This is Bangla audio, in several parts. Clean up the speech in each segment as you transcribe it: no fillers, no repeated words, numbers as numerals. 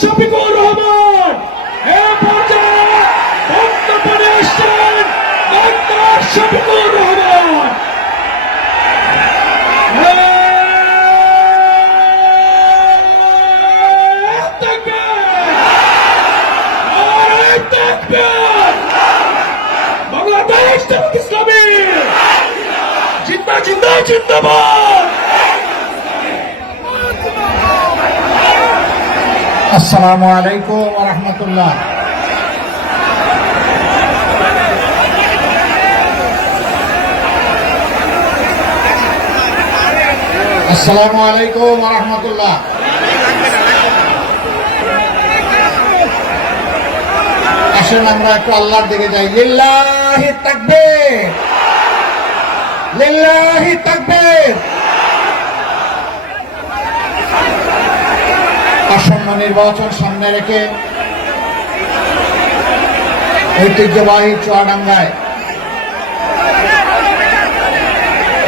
শফিকুর রহমান এ পর্যায়ে বক্তব্য নিয়ে আসছেন ডাক্তার শফিকুর রহমান। বাংলাদেশ জামাত ইসলামী জিন্দাবাদ জিন্দাবাদ জিন্দাবাদ। আসসালামু আলাইকুম ওয়া রাহমাতুল্লাহ। আসসালামু আলাইকুম ওয়া রাহমাতুল্লাহ। আসেন আমরা একটু আল্লাহর দিকে যাই। লিল্লাহি তাকবীর, লিল্লাহি তাকবীর। আসন্ন নির্বাচন সামনে রেখে ঐতিহ্যবাহী চুয়াডাঙ্গায়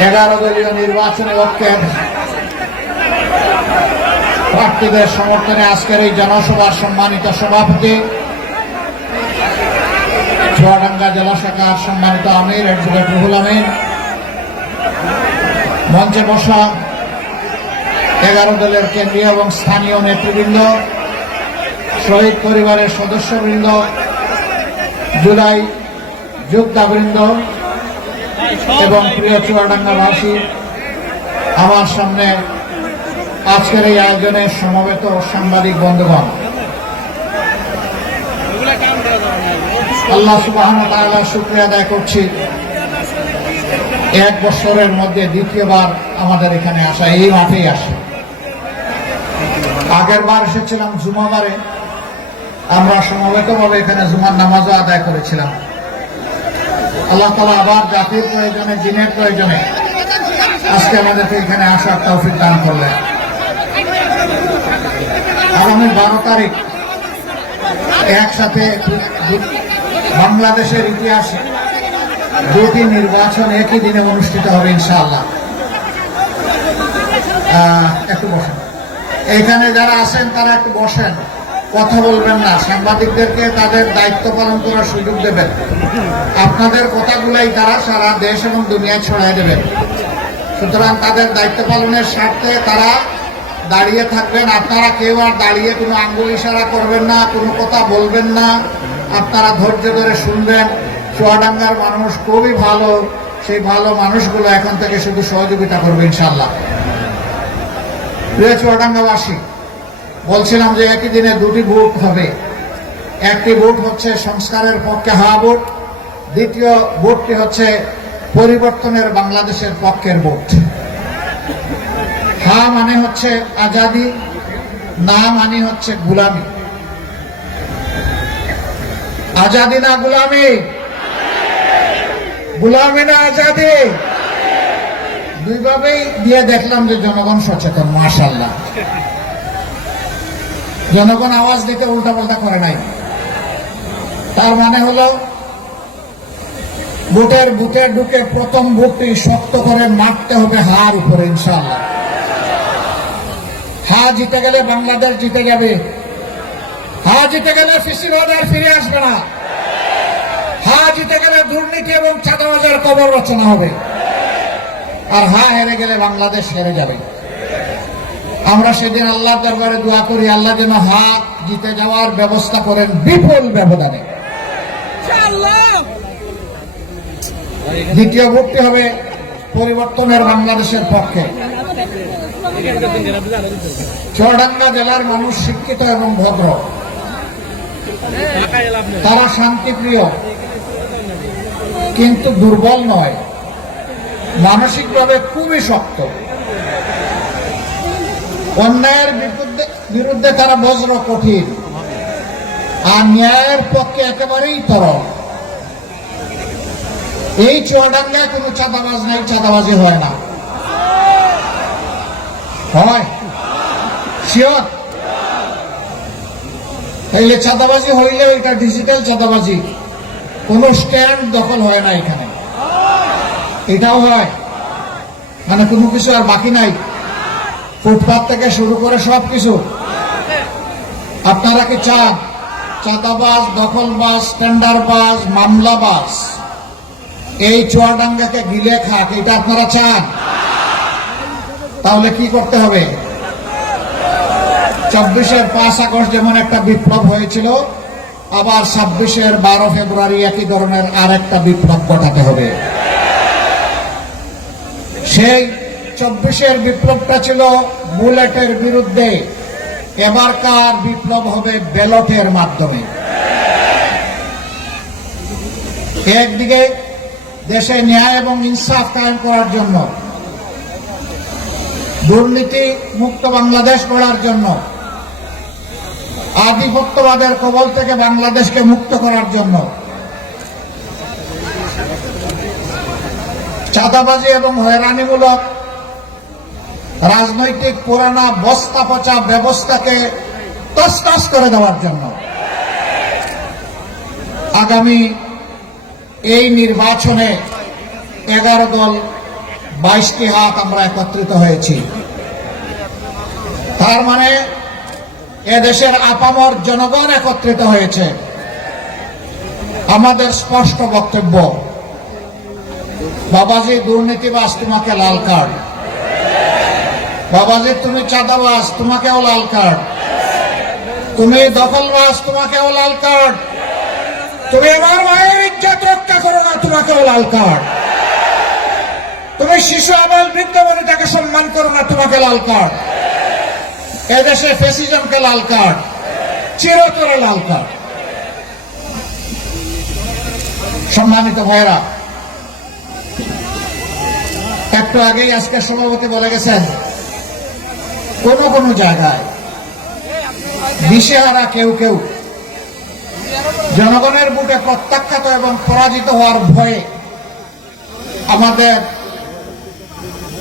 11 দলীয় নির্বাচনী ঐক্যের প্রার্থীদের সমর্থনে আজকের এই জনসভার সম্মানিত সভাপতি, চুয়াডাঙ্গা জেলা শাখার সম্মানিত আমির অ্যাডভোকেট রুহুল আমিন, মঞ্চে বসা 11 দলের কেন্দ্রীয় এবং স্থানীয় নেতৃবৃন্দ, শহীদ পরিবারের সদস্যবৃন্দ, জুলাই যোদ্ধাবৃন্দ এবং প্রিয় চুয়াডাঙ্গাবাসী, আমার সামনে আজকের এই আয়োজনে সমবেত সাংবাদিক বন্ধুগণ, আল্লাহ সুবহানাহু ওয়া তাআলার শুকরিয়া আদায় করছি 1 বছরের মধ্যে দ্বিতীয়বার আমাদের এখানে আসা, এই মাঠেই আসা। আগের বার এসেছিলাম জুমাবারে, আমরা সমবেতভাবে এখানে জুমার নামাজও আদায় করেছিলাম। আল্লাহ তাআলা আবার জাতির প্রয়োজনে, দিনের প্রয়োজনে আজকে আমাদেরকে এখানে আসার তৌফিক দান করলেন। আগামী 12 তারিখ একসাথে বাংলাদেশের ইতিহাসে 2টি নির্বাচন একই দিনে অনুষ্ঠিত হবে ইনশাআল্লাহ। একটু বসেন, এখানে যারা আছেন তারা একটু বসেন, কথা বলবেন না, সাংবাদিকদেরকে তাদের দায়িত্ব পালন করার সুযোগ দেবেন। আপনাদের কথাগুলাই তারা সারা দেশ এবং দুনিয়ায় ছড়াই দেবেন। সুতরাং তাদের দায়িত্ব পালনের স্বার্থে তারা দাঁড়িয়ে থাকবেন। আপনারা কেউ আর দাঁড়িয়ে কোনো আঙ্গুল ইশারা করবেন না, কোনো কথা বলবেন না, আপনারা ধৈর্য ধরে শুনবেন। চুয়াডাঙ্গার মানুষ খুবই ভালো, সেই ভালো মানুষগুলো এখন থেকে শুধু সহযোগিতা করবে ইনশাআল্লাহ। প্রিয় চুয়াডাঙ্গাবাসী, বলছিলাম যে একই দিনে 2টি ভোট হবে। একটি ভোট হচ্ছে সংস্কারের পক্ষে হা ভোট, দ্বিতীয় ভোটটি হচ্ছে পরিবর্তনের বাংলাদেশের পক্ষের ভোট। হা মানে হচ্ছে আজাদি, না মানে হচ্ছে গুলামি। আজাদি না গুলামি, গুলামি না আজাদি, দুইভাবেই দিয়ে দেখলাম যে জনগণ সচেতন, মাশাআল্লাহ। জনগণ আওয়াজ দিতে উল্টাপাল্টা করে নাই। তার মানে হলো ভোটের বুথে ঢুকে প্রথম ভোটটি শক্ত করে মারতে হবে হার উপরে ইনশাআল্লাহ। হা জিতে গেলে বাংলাদেশ জিতে যাবে। হা জিতে গেলে ফিসিবাদ আর ফিরে আসবে না। হা জিতে গেলে দুর্নীতি এবং চাঁদাবাজের কবর রচনা হবে। আর হা হেরে গেলে বাংলাদেশ হেরে যাবে। আমরা সেদিন আল্লাহর দরবারে দোয়া করি, আল্লাহ যেন হা জিতে যাওয়ার ব্যবস্থা করেন বিপুল ব্যবধানে। দ্বিতীয় ভোটটি হবে পরিবর্তনের বাংলাদেশের পক্ষে। চুয়াডাঙ্গা জেলার মানুষ শিক্ষিত এবং ভদ্র, তারা শান্তিপ্রিয়, কিন্তু দুর্বল নয়, মানসিকভাবে খুবই শক্ত। অন্যায়ের বিরুদ্ধে তারা বজ্র কঠিন, আর ন্যায়ের পক্ষে একেবারেই তরল। এই চুয়াডাঙ্গায় কোনো চাঁদাবাজ নাই, চাঁদাবাজি হয় না। হয় শিওর? তাইলে চাঁদাবাজি হইলে ওইটা ডিজিটাল চাঁদাবাজি, কোন স্ট্যান্ড দখল হয় না এখানে। এটাও হয়, মানে কোনো কিছু আর বাকি নাই, ফুটপাত থেকে শুরু করে সবকিছু। আপনারা কি চান চাঁদাবাজ, দখলবাজ, টেন্ডারবাজ, মামলাবাজ এই চুয়াডাঙ্গাকে গিলে খাক? এটা আপনারা চান? তাহলে কি করতে হবে? 24-এর 5 আগস্ট যেমন একটা বিপ্লব হয়েছিল, আবার 26-এর 12 ফেব্রুয়ারি একই ধরনের আরেকটা বিপ্লব ঘটাতে হবে। সেই 24-এর বিপ্লবটা ছিল বুলেটের বিরুদ্ধে, এবারকার বিপ্লব হবে ব্যালটের মাধ্যমে। একদিকে দেশে ন্যায় এবং ইনসাফ কায়েম করার জন্য, দুর্নীতি মুক্ত বাংলাদেশ গড়ার জন্য, আধিপত্যবাদের কবল থেকে বাংলাদেশকে মুক্ত করার জন্য, চাঁদাবাজি এবং হয়রানিমূলক রাজনৈতিক পুরানা বস্তা পচা ব্যবস্থাকে তছনছ করে দেওয়ার জন্য আগামী এই নির্বাচনে 11 দল 22টি হাত আমরা একত্রিত হয়েছি। তার মানে এদেশের আপামর জনগণ একত্রিত হয়েছে। আমাদের স্পষ্ট বক্তব্য, বাবাজি দুর্নীতিবাজ, তোমাকে লাল কার্ড। বাবাজি তুমি চাঁদাবাজ, তোমাকেও লাল কার্ড। তুমি দখলবাজ, তোমাকেও লাল কার্ড। তুমি আমার মায়ের ইজ্জত রক্ষা করো না, তোমাকেও লাল কার্ড। তুমি শিশু আবাল বৃদ্ধ বনিতাকে সম্মান করো না, তোমাকে লাল কার্ড। এদেশে ফ্যাসিজমকে লাল কার্ড, চিরতরে লাল কার্ড। সম্মানিত ভাইরা, একটু আগেই আজকে সভাপতি বলে গেছেন, কোন কোন জায়গায় দিশেহারা কেউ কেউ জনগণের বুকে প্রত্যাখ্যাত এবং পরাজিত হওয়ার ভয়ে আমাদের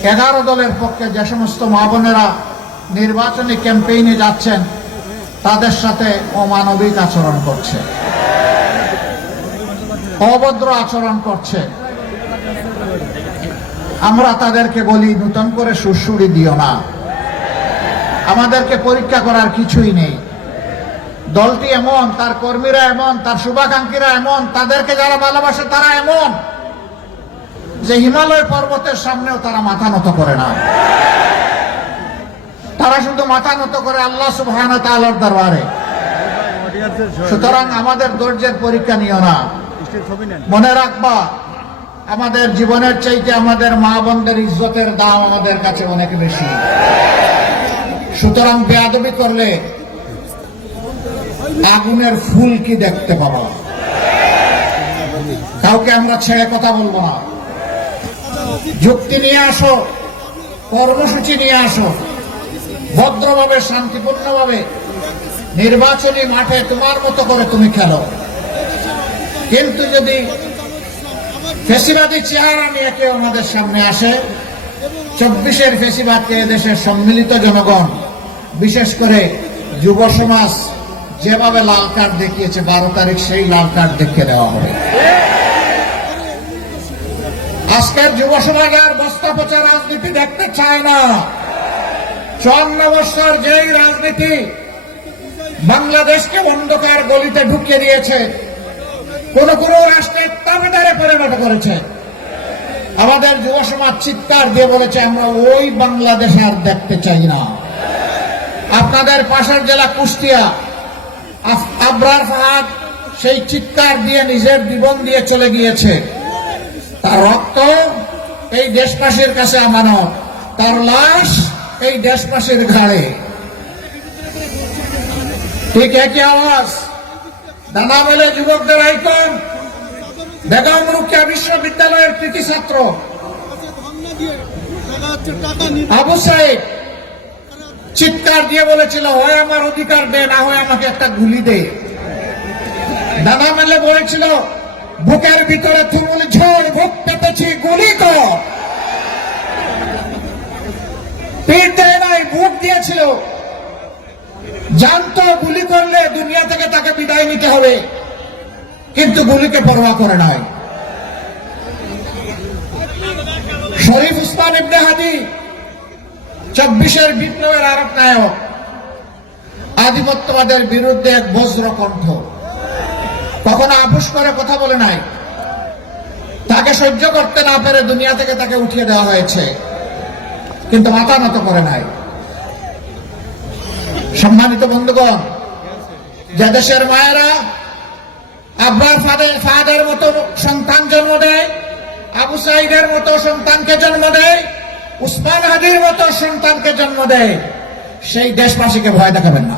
11 দলের পক্ষে যে সমস্ত মা বোনেরা নির্বাচনী ক্যাম্পেইনে যাচ্ছেন তাদের সাথে অমানবিক আচরণ করছে, অভদ্র আচরণ করছে। আমরা তাদেরকে বলি, নতুন করে সুরসুরি দিও না, আমাদেরকে পরীক্ষা করার কিছুই নেই। দলটি এমন, তার কর্মীরা এমন, তার শুভাকাঙ্ক্ষীরা এমন, তাদেরকে যারা ভালোবাসে তারা এমন যে হিমালয় পর্বতের সামনেও তারা মাথা নত করে না। তারা শুধু মাথা নত করে আল্লাহ সুবহানাহু ওয়া তাআলার দরবারে। সুতরাং আমাদের ধৈর্যের পরীক্ষা নিও না। মনে রাখবা, আমাদের জীবনের চাইতে আমাদের মা বোনদের ইজ্জতের দাম আমাদের কাছে অনেক বেশি। সুতরাং বেয়াদবি করলে আগুনের ফুল কি দেখতে পাবো। কাউকে আমরা ছেড়ে কথা বলবো না। যুক্তি নিয়ে আসো, কর্মসূচি নিয়ে আসো, ভদ্রভাবে শান্তিপূর্ণভাবে নির্বাচনী মাঠে তোমার মতো করে তুমি খেলো। কিন্তু যদি ফেসিবাদী চেহারা নিয়ে কেউ আমাদের সামনে আসে, 24-এর ফেসিবাদকে এদেশের সম্মিলিত জনগণ, বিশেষ করে যুব সমাজ যেভাবে লাল কার্ড দেখিয়েছে, 12 তারিখ সেই লাল কার্ড দেখিয়ে দেওয়া হবে। আজকের যুব সমাজ আর বস্তা পচা রাজনীতি দেখতে চায় না। 54 বছর যেই রাজনীতি বাংলাদেশকে অন্ধকার গলিতে ঢুকিয়ে দিয়েছে, কোন কোন রাষ্ট্রের তাবেদারে পরিণত করেছে, আমাদের যুব সমাজ চিৎকার দিয়ে বলেছে, আমরা ওই বাংলাদেশ আর দেখতে চাই না। আপনাদের পাশের জেলা কুষ্টিয়া, আবরার ফাহাদ সেই চিৎকার দিয়ে নিজের জীবন দিয়ে চলে গিয়েছে। তার রক্ত এই দেশবাসীর কাছে আমানত, তার লাশ এই দেশবাসীর ঘাড়ে। ঠিক একই আওয়াজ দানাবেলে যুবকদের আইকন, বেগম রোকেয়া বিশ্ববিদ্যালয়ের কৃতি ছাত্র আবু সাইদ চিৎকার দিয়ে বলেছিল, হয় আমার অধিকার দে, না হয় আমাকে একটা গুলি দে। দানা মেলে বলেছিল, বুকের ভিতরে তুমুল ঝড়, বুক পেতেছি, গুলি কর। পিঠ দেয় নাই, বুক দিয়েছিল। জানতো গুলি করলে দুনিয়া থেকে তাকে বিদায় নিতে হবে, কিন্তু গুলিকে পরোয়া করে নাই। শরীফ উসমান ইবনে হাদি 24-এর বিপ্লবের আরেক নায়ক। আধিপত্যবাদের বিরুদ্ধে এক বজ্র কণ্ঠ। কখনো আপোষ করে কথা বলে নাই, তাকে সহ্য করতে না পেরে দুনিয়া থেকে তাকে উঠিয়ে দেওয়া হয়েছে, কিন্তু মাথা নত করে নাই। সম্মানিত বন্ধুগণ, যে দেশের মায়েরা আব্বার ফাদের মতো সন্তান জন্ম দেয়, আবু সাইদের মতো সন্তানকে জন্ম দেয়, উসমান হাদির মতো সন্তানকে জন্ম দেয়, সেই দেশবাসীকে ভয় দেখাবেন না।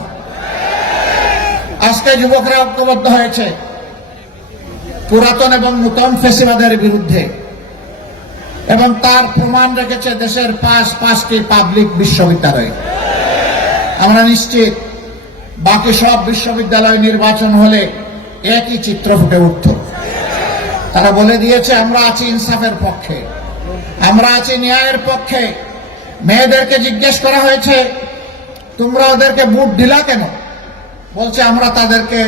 আজকে যুবকরা ঐক্যবদ্ধ হয়েছে পুরাতন এবং নূতন ফ্যাসিবাদের বিরুদ্ধে, এবং তার প্রমাণ রেখেছে দেশের পাঁচটি পাবলিক বিশ্ববিদ্যালয়। আমরা নিশ্চিত বাকি সব বিশ্ববিদ্যালয় নির্বাচন হলে একই চিত্র ফুটে উঠত। তারা বলে দিয়েছে আমরা আছি ইনসাফের পক্ষে, আমরা আছি ন্যায়ের পক্ষে। মেয়েদেরকে জিজ্ঞেস করা হয়েছে তোমরা ওদেরকে ভোট দিলা কেন? বলছে আমরা তাদেরকে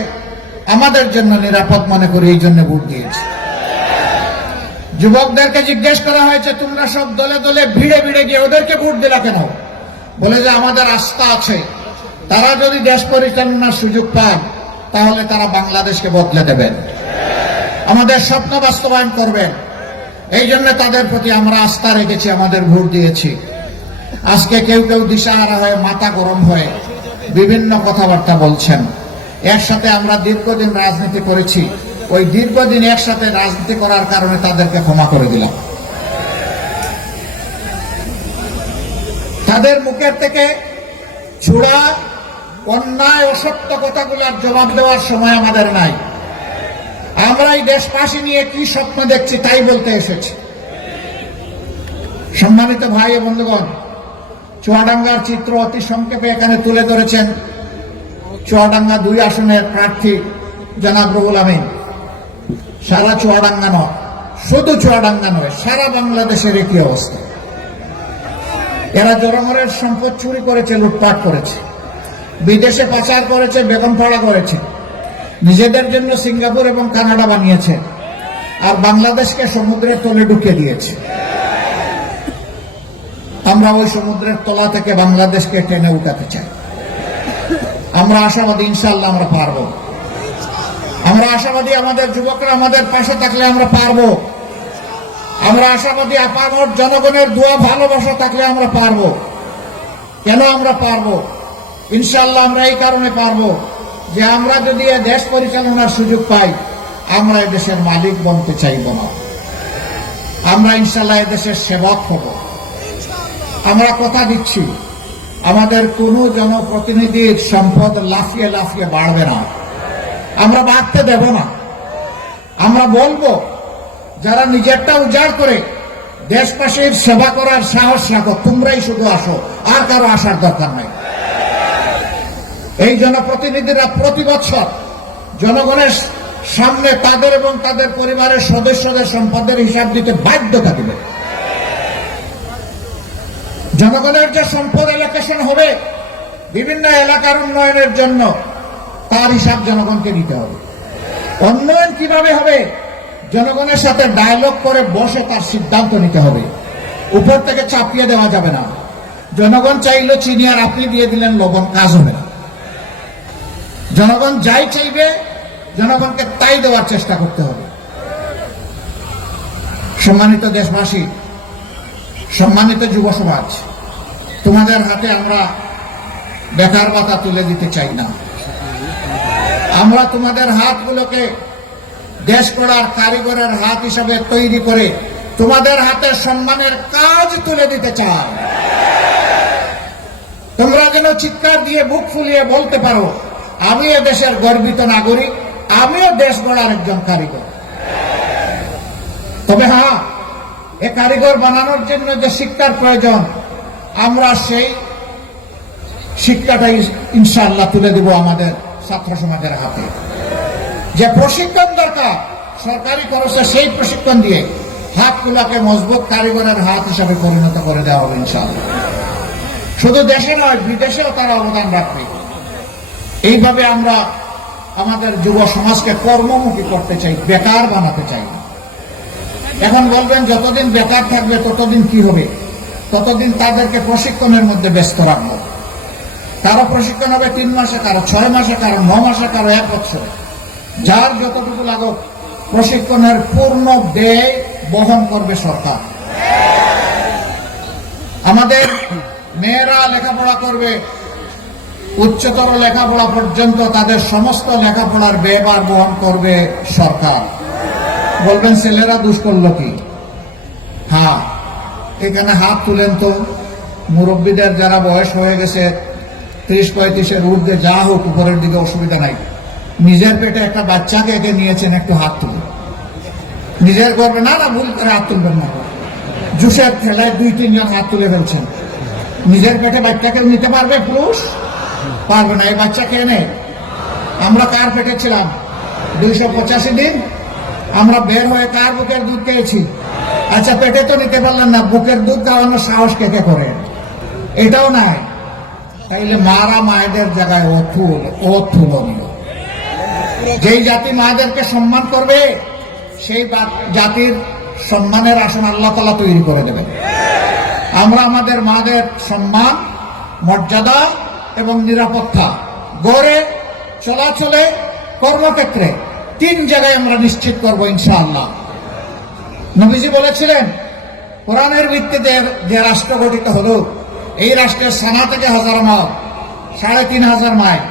আমাদের জন্য নিরাপদ মনে করি, এই জন্য ভোট দিয়েছি। যুবকদেরকে জিজ্ঞেস করা হয়েছে তোমরা সব দলে দলে ভিড়ে ভিড়ে গিয়ে ওদেরকে ভোট দিলা কেন? বলে যে আমাদের আস্থা আছে তারা যদি দেশ পরিচালনার সুযোগ পান তাহলে তারা বাংলাদেশকে বদলে দেবেন, আমাদের স্বপ্ন বাস্তবায়ন করবেন। এই জন্য তাদের প্রতি আমরা আস্থা রেখেছি, আমাদের ভোট দিয়েছি। আজকে কেউ কেউ দিশাহারা হয়ে মাথা গরম হয়ে বিভিন্ন কথাবার্তা বলছেন। একসাথে আমরা দীর্ঘদিন রাজনীতি করেছি, ওই দীর্ঘদিন একসাথে রাজনীতি করার কারণে তাদেরকে ক্ষমা করে দিলাম। তাদের মুখের থেকে ছুড়া অন্যায় অসত্য কথাগুলোর জবাব দেওয়ার সময় আমাদের নাই। আমরা এই দেশবাসী নিয়ে কি স্বপ্ন দেখছি তাই বলতে এসেছি। সম্মানিত ভাই ও বন্ধুগণ, চুয়াডাঙ্গার চিত্র অতি সংক্ষেপে এখানে তুলে ধরেছেন চুয়াডাঙ্গা 2 আসনের প্রার্থী জনাব রুহুল আমিন। সারা চুয়াডাঙ্গা নয়, শুধু চুয়াডাঙ্গা নয়, সারা বাংলাদেশের একই অবস্থা। এরা জনগণের সম্পদ চুরি করেছে, লুটপাট করেছে, বিদেশে পাচার করেছে, বেগম ফাড়া করেছে, নিজেদের জন্য সিঙ্গাপুর এবং কানাডা বানিয়েছে, আর বাংলাদেশকে সমুদ্রের তলে ঢুকিয়ে দিয়েছে। আমরা ওই সমুদ্রের তলা থেকে বাংলাদেশকে টেনে উঠাতে চাই। আমরা আশাবাদী ইনশাআল্লাহ আমরা পারবো। আমরা আশাবাদী আমাদের যুবকরা আমাদের পাশে থাকলে আমরা পারবো। আমরা আশাবাদী আপামর জনগণের দোয়া ভালোবাসা থাকলে আমরা পারবো। কেন আমরা পারবো? ইনশাআল্লাহ আমরা এই কারণে পারবো যে আমরা যদি দেশ পরিচালনার সুযোগ পাই, আমরা এদেশের মালিক বনতে চাইব না। আমরা ইনশাআল্লাহ এদেশের সেবক হব। আমরা কথা দিচ্ছি আমাদের কোন জনপ্রতিনিধির সম্পদ লাফিয়ে লাফিয়ে বাড়বে না, আমরা বাড়তে দেব না। আমরা বলবো যারা নিজেরটা উজাড় করে দেশবাসীর সেবা করার সাহস রাখো, তোমরাই শুধু আসো, আর কারো আসার দরকার নাই। এই জনপ্রতিনিধিরা প্রতি বছর জনগণের সামনে তাদের এবং তাদের পরিবারের সদস্যদের সম্পদের হিসাব দিতে বাধ্য থাকবে। জনগণের যে সম্পদ এলোকেশন হবে বিভিন্ন এলাকার উন্নয়নের জন্য, তার হিসাব জনগণকে দিতে হবে। উন্নয়ন কিভাবে হবে? জনগণের সাথে ডায়লগ করে বসে তার সিদ্ধান্ত নিতে হবে। উপর থেকে চাপিয়ে দেওয়া যাবে না। জনগণ চাইলে চিনি আর আপনি দিয়ে দিলেন লবণ, কাজ হবে না। জনগণ যাই চাইবে জনগণকে তাই দেওয়ার চেষ্টা করতে হবে। সম্মানিত দেশবাসী, সম্মানিত যুব সমাজ, তোমাদের হাতে আমরা বেকার ভাতা তুলে দিতে চাই না। আমরা তোমাদের হাতগুলোকে দেশ গড়ার কারিগরের হাত হিসাবে তৈরি করে তোমাদের হাতে সম্মানের কাজ তুলে দিতে চাই। তোমরা যেন চিৎকার দিয়ে বুক ফুলিয়ে বলতে পারো আমি এ দেশের গর্বিত নাগরিক, আমিও দেশ গড়ার একজন কারিগর। তবে হ্যাঁ, এ কারিগর বানানোর জন্য যে শিক্ষার প্রয়োজন, আমরা সেই শিক্ষাটাই ইনশাআল্লাহ তুলে দেব আমাদের ছাত্র সমাজের হাতে। যে প্রশিক্ষণ দরকার সরকারি খরচে, সেই প্রশিক্ষণ দিয়ে হাতগুলোকে মজবুত কারিগরের হাত হিসাবে পরিণত করে দেওয়া হবে ইনশাআল্লাহ। শুধু দেশে নয়, বিদেশেও তারা অবদান রাখবে। এইভাবে আমরা আমাদের যুব সমাজকে কর্মমুখী করতে চাই, বেকার বানাতে চাই না। এখন বলবেন যতদিন বেকার থাকবে ততদিন কি হবে? ততদিন তাদেরকে প্রশিক্ষণের মধ্যে ব্যস্ত রাখবো। কারো প্রশিক্ষণ হবে 3 মাসে, কারো 6 মাসে, কারো 9 মাসে, কারো 1 বছর। যার যতটুকু লাগুক প্রশিক্ষণের পূর্ণ ব্যয় বহন করবে সরকার। আমাদের মেয়েরা লেখাপড়া করবে, উচ্চতর লেখাপড়া পর্যন্ত তাদের সমস্ত লেখাপড়ার ব্যয়ভার বহন করবে সরকার। বলবেন ছেলেরা দুষ করলো কি? হ্যাঁ, এখানে হাত তুলেন তো মুরব্বীদের, যারা বয়স হয়ে গেছে 30-35-এর ঊর্ধ্বে, যা হোক উপরের দিকে অসুবিধা নাই, নিজের পেটে একটা বাচ্চাকে একে নিয়েছেন, একটু হাত তুলুন। নিজের করবে না, না ভুল করে হাত তুলবেন না। জুসের খেলায় 2-3 জন হাত তুলে ফেলছেন। নিজের পেটে বাচ্চাকে নিতে পারবে পুরুষ? পারবে না। এই বাচ্চা কে নেই? আমরা কার পেটে ছিলাম 285 দিন? আমরা বের হয়ে কার বুকের দুধ খেয়েছি? আচ্ছা, পেটে তো নিতে পারলেন না, বুকের দুধ খাওয়ানোর সাহস কে কে করে? এটাও নাই। তাইলে মারা মায়েদের জায়গায় অতুলনীয়। যেই জাতি মায়েদেরকে সম্মান করবে সেই জাতির সম্মানের আসন আল্লাহ তাআলা তৈরি করে দেবেন। আমরা আমাদের মাদের সম্মান, মর্যাদা এবং নিরাপত্তা গড়ে চলাচলে, কর্মক্ষেত্রে 3 জায়গায় আমরা নিশ্চিত করবো ইনশাআল্লাহ। নবীজি বলেছিলেন, কোরআনের ভিত্তিতে যে রাষ্ট্র গঠিত হলো, এই রাষ্ট্রের সানা থেকে 1000 মাইল, 3500 মাইল,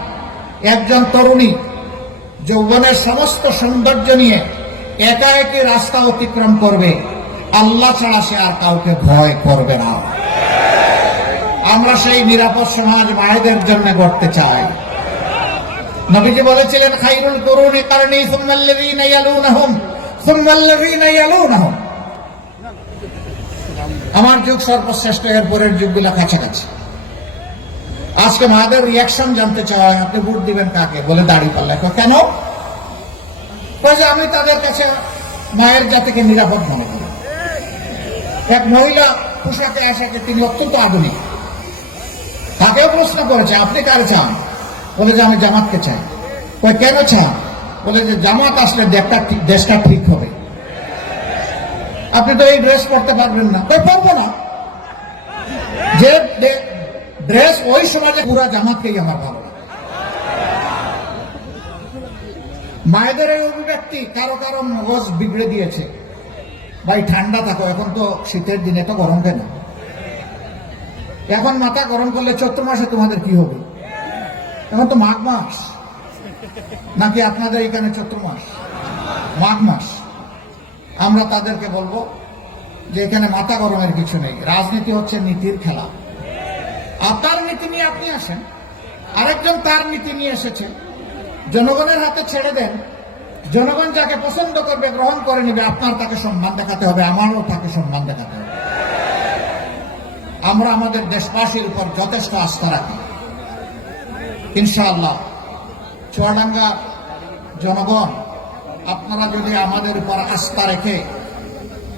একজন তরুণী যৌবনের সমস্ত সৌন্দর্য নিয়ে একা একই রাস্তা অতিক্রম করবে, আল্লাহ ছাড়া সে আর কাউকে ভয় করবে না। আমরা সেই নিরাপদ সমাজ মায়েদের জন্য গড়তে চাই। নবীজি বলেছিলেন, খায়রুল কুরুনি কারনি সুম্মাল্লাযীনা ইয়ালুনাহুম সুম্মাল্লাযীনা ইয়ালুনাহুম। আমার যুগ সর্বশ্রেষ্ঠ, এর পরের যুগগুলো কাছাকাছি। আজকে মাদের রিয়াকশন জানতে চাই, আপনি ভোট দিবেন কাকে? বলে দাঁড়িপাল্লা। কেন? যে আমি তাদের কাছে মায়ের জাতিকে নিরাপদ মনে করি। এক মহিলা পোশাকে আসাকে তিনি অত্যন্ত আধুনিক। তাকেও প্রশ্ন করেছে, আপনি কারে চান? বলে যে আমি জামাতকে চাই। কেন চান? বলে যে জামাত আসলে দেশটা ঠিক হবে। আপনি তো এই ড্রেস পরতে পারবেন না। পারবো না। যে ড্রেস ওই সমাজে, পুরা জামাতকেই আমার ভালো লাগে। মায়েদের এই অভিব্যক্তি কারো কারো মগজ বিগড়ে দিয়েছে। ভাই ঠান্ডা থাকো, এখন তো শীতের দিনে তো গরম কেন? এখন মাথা গরম করলে চৈত্র মাসে তোমাদের কি হবে? এখন তো মাঘ মাস, নাকি আপনাদের এখানে চৈত্র মাস? মাঘ মাস। আমরা তাদেরকে বলবো যে এখানে মাথা গরমের কিছু নেই। রাজনীতি হচ্ছে নীতির খেলা। আপনার নীতি নিয়ে আপনি আসেন, আরেকজন তার নীতি নিয়ে এসেছে, জনগণের হাতে ছেড়ে দেন। জনগণ যাকে পছন্দ করবে, গ্রহণ করে নিবে। আপনার তাকে সম্মান দেখাতে হবে, আমারও তাকে সম্মান দেখাতে হবে। আমরা আমাদের দেশবাসীর উপর যথেষ্ট আস্থা রাখি। ইনশাআল্লাহ চুয়াডাঙ্গা জনগণ, আপনারা যদি আমাদের উপর আস্থা রেখে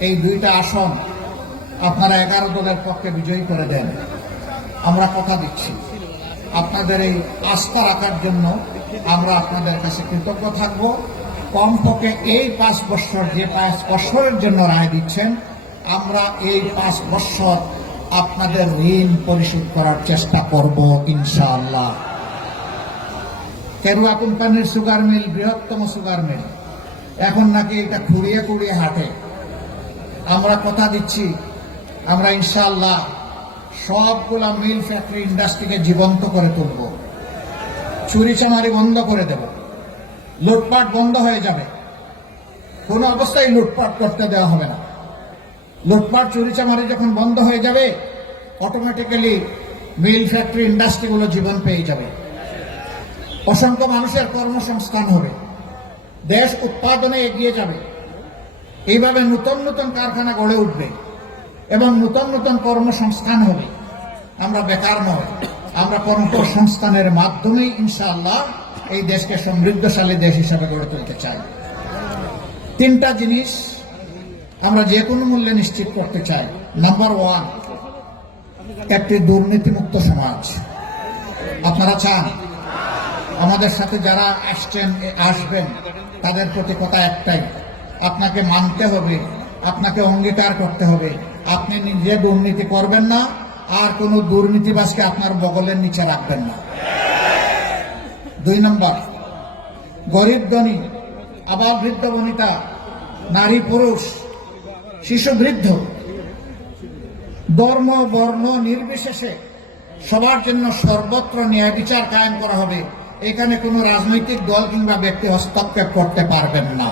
এই 2টা আসন আপনারা 11 দলের পক্ষে বিজয়ী করে দেন, আমরা কথা দিচ্ছি আপনাদের এই আস্থা রাখার জন্য আমরা আপনাদের কাছে কৃতজ্ঞ থাকব। কমপক্ষে এই 5 বছর, যে 5 বছরের জন্য রায় দিচ্ছেন, আমরা এই 5 বছর আপনাদের ঋণ পরিশোধ করার চেষ্টা করব ইনশাআল্লাহ। কেরুয়া কোম্পানির সুগার মিল, বৃহত্তম সুগার মিল, এখন নাকি এটা খুঁড়িয়ে খুঁড়িয়ে হাঁটে। আমরা কথা দিচ্ছি, আমরা ইনশাআল্লাহ সবগুলা মিল, ফ্যাক্টরি, ইন্ডাস্ট্রিকে জীবন্ত করে তুলব। চুরিচামারি বন্ধ করে দেব। লুটপাট বন্ধ হয়ে যাবে। কোনো অবস্থায় লুটপাট করতে দেওয়া হবে না। লুটপাট, চুরিচামারি যখন বন্ধ হয়ে যাবে, অটোমেটিক্যালি মিল, ফ্যাক্টরি, ইন্ডাস্ট্রিগুলো জীবন পেয়ে যাবে। অসংখ্য মানুষের কর্মসংস্থান হবে। দেশ উৎপাদনে এগিয়ে যাবে। এইভাবে নতুন নতুন কারখানা গড়ে উঠবে এবং নতুন নতুন কর্মসংস্থান হবে। আমরা বেকার নয়, আমরা কর্মসংস্থানের মাধ্যমেই ইনশাআল্লাহ এই দেশকে সমৃদ্ধশালী দেশ হিসাবে গড়ে তুলতে চাই। 3টা জিনিস আমরা যে কোনো মূল্যে নিশ্চিত করতে চাই। নাম্বার 1, একটি দুর্নীতিমুক্ত সমাজ। আপনারা চান? আমাদের সাথে যারা আসবেন তাদের প্রতি কথা একটাই, আপনাকে মানতে হবে, আপনাকে অঙ্গীকার করতে হবে, আপনি নিজে দুর্নীতি করবেন না, আর কোনো দুর্নীতিবাজকে আপনার বগলের নিচে রাখবেন না। 2 নম্বর, গরিব ধনী, আবার বৃদ্ধ বনিতা, নারী পুরুষ, শিশু বৃদ্ধ, ধর্ম বর্ণ নির্বিশেষে সবার জন্য সর্বত্র ন্যায় বিচার কায়েম করা হবে। এখানে কোনো রাজনৈতিক দল কিংবা ব্যক্তি হস্তক্ষেপ করতে পারবেন না।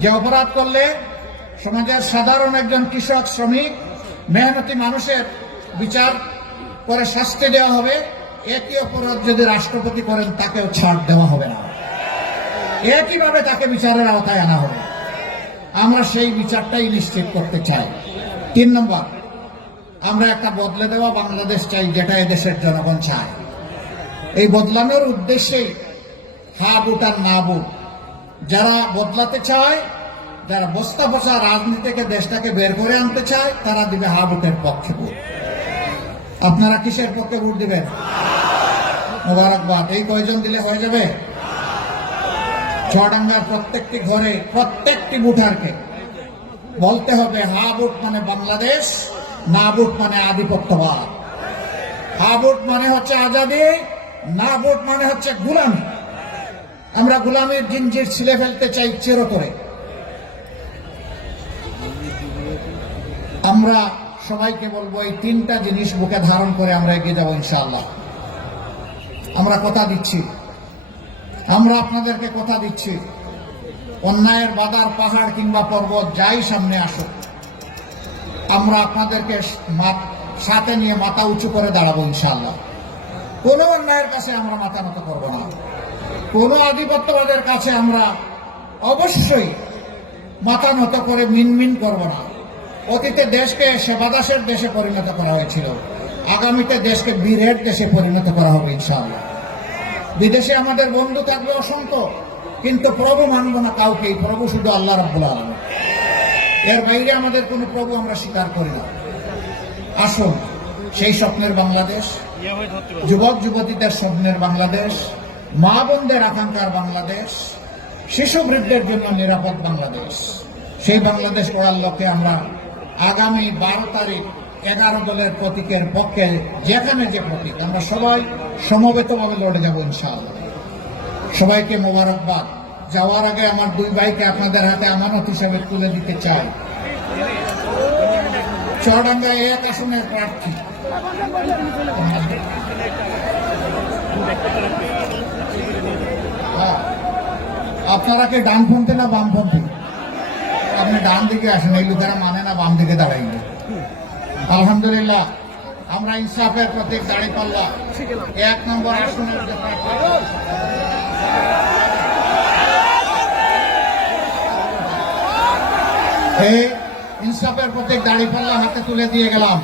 যে অপরাধ করলে সমাজের সাধারণ একজন কৃষক, শ্রমিক, মেহনতি মানুষের বিচার করে শাস্তি দেওয়া হবে, একই অপরাধ যদি রাষ্ট্রপতি করেন তাকেও ছাড় দেওয়া হবে না, একইভাবে তাকে বিচারের আওতায় আনা হবে। আমরা সেই বিচারটাই নিশ্চিত করতে চাই। 3 নম্বর, আমরা একটা বদলে দেওয়া বাংলাদেশ চাই, যেটা এদেশের জনগণ চায়। এই বদলানোর উদ্দেশ্যে হা বুট আর না বুট, যারা বদলাতে চায়, যারা বস্তা বসা রাজনীতি থেকে দেশটাকে বের করে আনতে চায়, তারা দিবে হা বুটের পক্ষে ভোট। আপনারা কিসের পক্ষে ভোট দিবেন? মোবারকবাদ। এই কয়জন দিলে হয়ে যাবে? চুয়াডাঙ্গার প্রত্যেকটি ঘরে প্রত্যেকটি ভোটারকে বলতে হবে হা ভোট মানে বাংলাদেশ, না ভোট মানে আধিপত্যবাদ। হা ভোট মানে হচ্ছে আজাদি, না ভোট মানে হচ্ছে গুলামি। আমরা গুলামির জিনজির ছিলে ফেলতে চাই চিরতরে। আমরা সবাইকে বলবো এই 3টা জিনিস বুকে ধারণ করে আমরা এগিয়ে যাবো ইনশাআল্লাহ। আমরা কথা দিচ্ছি, আমরা আপনাদেরকে কথা দিচ্ছি, অন্যায়ের বাধার পাহাড় কিংবা পর্বত যাই সামনে আসুক, আমরা আপনাদেরকে সাথে নিয়ে মাথা উঁচু করে দাঁড়াবো ইনশাআল্লাহ। কোনো অন্যায়ের কাছে আমরা মাথা নত করবো না, কোনো আধিপত্যবাদের কাছে আমরা অবশ্যই মাথা নত করে মিনমিন করবো না। অতীতে দেশকে সেবাদাসের দেশে পরিণত করা হয়েছিল, আগামীতে দেশকে বীরের দেশে পরিণত করা হবে ইনশাআল্লাহ। বিদেশে আমাদের বন্ধু থাকবে অসংখ্য, কিন্তু প্রভু মানব না কাউকেই, প্রভু শুধু আল্লাহ রাব্বুল আলামিন। এর বাইরে আমাদের কোনো প্রভু আমরা স্বীকার করি না। আসুন সেই স্বপ্নের বাংলাদেশ, যুবক যুবতীদের স্বপ্নের বাংলাদেশ, মা বোনদের আকাঙ্ক্ষার বাংলাদেশ, শিশু বৃদ্ধের জন্য নিরাপদ বাংলাদেশ, সেই বাংলাদেশ গড়ার লক্ষ্যে আমরা আগামী 12 তারিখ 11 দলের প্রতীকের পক্ষে যেখানে যে প্রতীক, আমরা সবাই সমবেতভাবে লড়ে যাব ইনশাআল্লাহ। সবাইকে মোবারকবাদ। যাওয়ার আগে আমার 2 ভাইকে আপনাদের হাতে আমানত হিসেবে তুলে দিতে চাই। চুয়াডাঙ্গা 1 আসনের প্রার্থী, আপনারা কি ডানপন্থী না বামপন্থী? আপনি ডান দিকে আসেন, এই লোকেরা মানে না বাম দিকে দাঁড়াইলে। আলহামদুলিল্লাহ, আমরা ইনসাফের প্রতীক দাঁড়িপাল্লা 1 নম্বর আসনের এই ইনসাফের প্রতীক দাঁড়িপাল্লা হাতে তুলে দিয়ে গেলাম।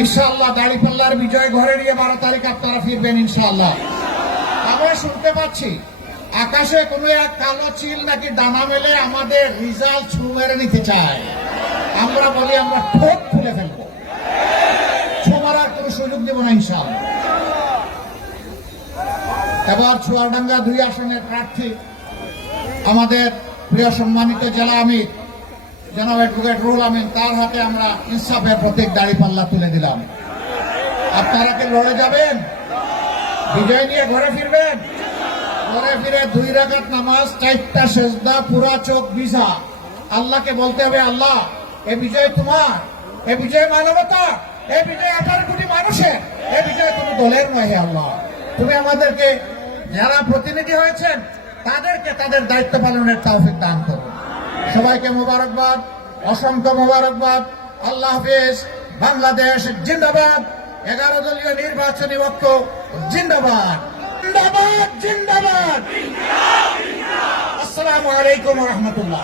ইনশাআল্লাহ দাঁড়িপাল্লার বিজয় ঘরে নিয়ে 12 তারিখ আপনারা ফিরবেন ইনশাআল্লাহ। আমরা শুনতে পাচ্ছি আকাশে কোনো এক কালো চিল নাকি ডানা মেলে আমাদের রেজাল্ট ছু মেরে নিতে চায়। আমরা বলি আমরা ঠোঁট খুলে ফেলবো, ছু মারার কোনো সুযোগ দেব না ইনশাআল্লাহ। এবার চুয়াডাঙ্গা 2 আসনের প্রার্থী আমাদের প্রিয় সম্মানিত জেলা আমির জনাব অ্যাডভোকেট রুহুল আমিন, তার হাতে আমরা ইনসাফের প্রতীক দাঁড়িপাল্লা তুলে দিলাম। আপনারা কি লড়ে যাবেন? বিজয় নিয়ে ঘরে ফিরবেন? ঘরে ফিরে 2 রাকাত নামাজ, 4টা সেজদা, পুরা চোখ ভিজা আল্লাহকে বলতে হবে, আল্লাহ এ বিজয় তোমার, এ বিজয় মানবতা, এ বিজয় 18 কোটি মানুষের, এ বিজয় কোনো দলের নয়। হে আল্লাহ, তুমি আমাদেরকে যারা প্রতিনিধি হয়েছেন তাদেরকে তাদের দায়িত্ব পালনের তৌফিক দান করো। সবাইকে মোবারকবাদ, অসংখ্য মোবারকবাদ। আল্লাহ হাফেজ। বাংলাদেশ জিন্দাবাদ। 11 দলীয় নির্বাচনী ঐক্য জিন্দাবাদ, জিন্দাবাদ, জিন্দাবাদ। আসসালামু আলাইকুম ওয়া রাহমাতুল্লাহ।